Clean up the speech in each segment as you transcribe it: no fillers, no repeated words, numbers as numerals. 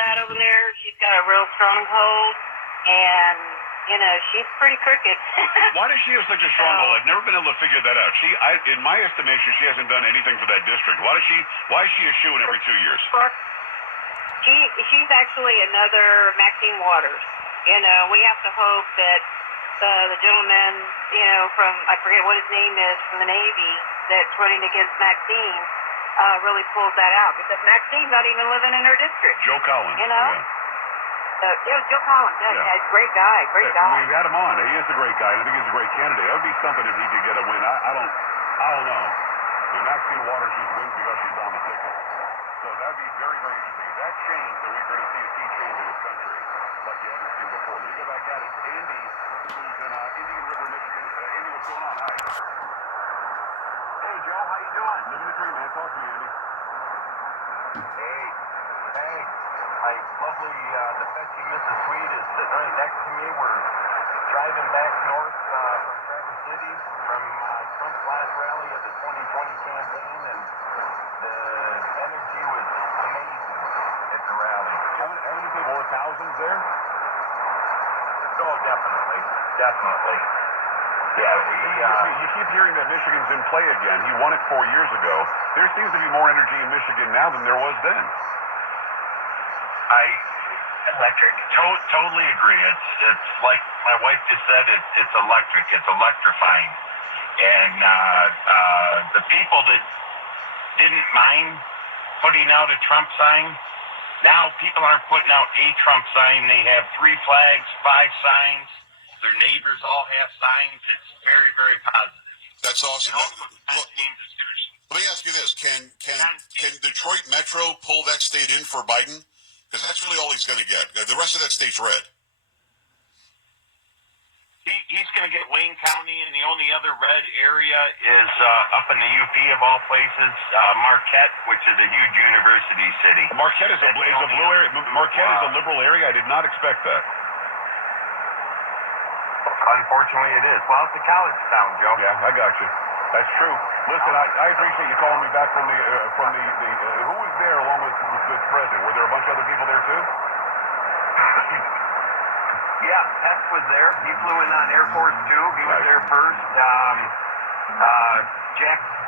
that over there. She's got a real stronghold, and she's pretty crooked. Why does she have such a stronghold? I've never been able to figure that out. In my estimation, she hasn't done anything for that district. Why is she a shoo-in every 2 years? She's actually another Maxine Waters. We have to hope that the gentleman, from, I forget what his name is, from the Navy, that's running against Maxine, really pulls that out. Because Maxine's not even living in her district. Joe Collins. Yeah. It was Joe Collins. Yeah. Great guy. We've had him on. He is a great guy. I think he's a great candidate. That would be something if he could get a win. I don't know. Maxine Waters just wins because she's on the ticket. So that'd be very, very interesting. If that changed, then we're going to see a sea change in this country like you haven't seen before. Let me go back at it. Andy, who's in Indian River, Michigan. Andy, what's going on? Hi. Hey, Joe. How you doing? Living the dream, man. Talk to me, Andy. Hey. My lovely Defense Mrs. Sweet is sitting right next to me. We're driving back north from Traverse City from Trump's last rally of the 2020 campaign, and the energy was amazing at the rally. Haven't you people over thousands there? Oh, definitely. Yeah, you keep hearing that Michigan's in play again. He won it 4 years ago. There seems to be more energy in Michigan now than there was then. Electric. Totally agree. It's like my wife just said. It's electric. It's electrifying. And the people that didn't mind putting out a Trump sign, now people aren't putting out a Trump sign. They have 3 flags, 5 signs. Their neighbors all have signs. It's very, very positive. That's awesome. Let me ask you this: Can Detroit Metro pull that state in for Biden? Because that's really all he's going to get. The rest of that state's red. He's going to get Wayne County, and the only other red area is up in the UP of all places, Marquette, which is a huge university city. Marquette is a blue area. Marquette is a liberal area. I did not expect that. Unfortunately, it is. Well, it's a college town, Joe. Yeah, I got you. That's true. Listen, I appreciate you calling me back from the who was there along with the president? Were there a bunch of other people there too? Yeah, Pence was there. He flew in on Air Force 2. He was there first.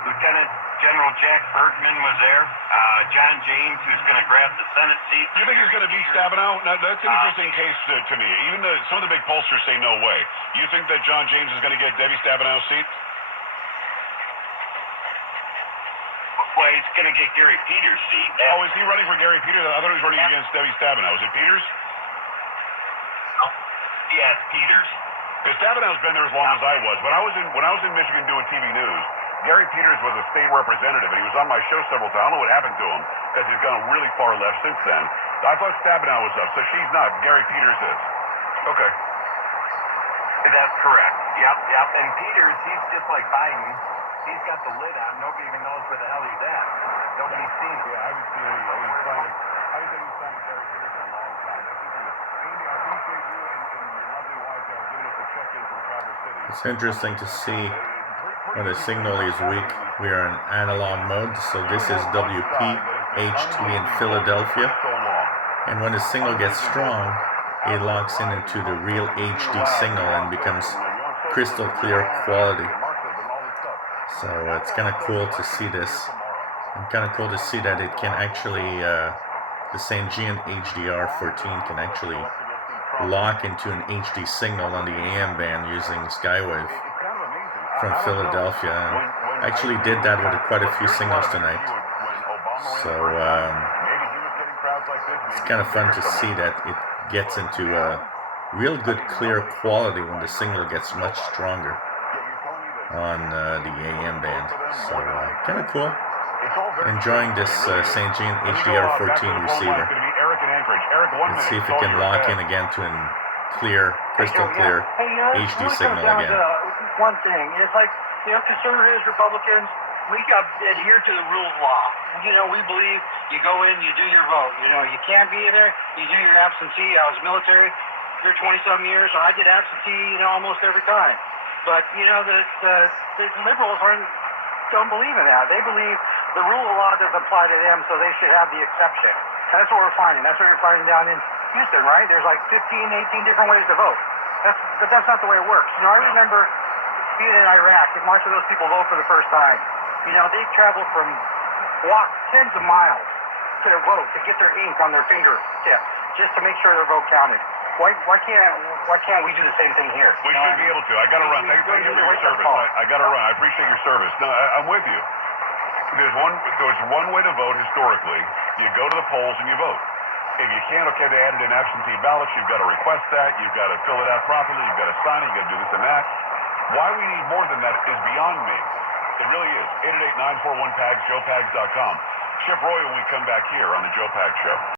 Lieutenant General Jack Bergman was there. John James, who's going to grab the Senate seat. You think he's going to beat Stabenow? Now, that's an interesting case to me. Even some of the big pollsters say no way. You think that John James is going to get Debbie Stabenow's seat? Well, he's going to get Gary Peters' seat. Oh, is he running for Gary Peters? I thought he was running against Debbie Stabenow. Is it Peters? Yeah, it's Peters. Because Stabenow's been there as long as I was. When I was in Michigan doing TV news, Gary Peters was a state representative, and he was on my show several times. I don't know what happened to him, because he's gone really far left since then. I thought Stabenow was up, so she's not. Gary Peters is. Okay. That's correct. Yep. And Peters, he's just like Biden. He's got the lid on. Nobody even knows where the hell he's at. Nobody's seen him. Yeah, I haven't seen him. I haven't seen Gary Peters in a long time. That's interesting. Andy, I appreciate you and your lovely wife giving us a check-in from Traverse City. It's interesting to see when the signal is weak. We are in analog mode, so this is WPHT in Philadelphia. And when the signal gets strong, it locks into the real HD signal and becomes crystal clear quality. So it's kind of cool to see this, and kind of cool to see that it can actually, the Sangean HDR-14 can actually lock into an HD signal on the AM band using Skywave from Philadelphia, and actually did that with quite a few signals tonight. So it's kind of fun to see that it gets into real good clear quality when the signal gets much stronger on the AM band. So kind of cool. Enjoying this Sangean HDR-14 receiver. Let's see if it can lock in again to a clear, crystal clear HD signal again. One thing, it's like, conservatives, Republicans, we adhere to the rule of law. We believe you go in, you do your vote. You can't be there, you do your absentee. I was military for 20-some years, so I did absentee, almost every time. But, the liberals don't believe in that. They believe the rule of law doesn't apply to them, so they should have the exception. That's what we're finding. That's what you're finding down in Houston, right? There's like 15, 18 different ways to vote. But that's not the way it works. You know, I remember being in Iraq and watching those people vote for the first time. You know, they traveled from tens of miles to vote, to get their ink on their fingertips, just to make sure their vote counted. Why can't we do the same thing here? We should be able to. I got to run. Thank you for your service. I got to run. I appreciate your service. No, I'm with you. There's one way to vote historically. You go to the polls and you vote. If you can't, okay, they added in absentee ballots. You've got to request that. You've got to fill it out properly. You've got to sign it. You've got to do this and that. Why we need more than that is beyond me. It really is. 888-941-PAGS, joepags.com. Chip Roy when we come back here on the Joe Pags Show.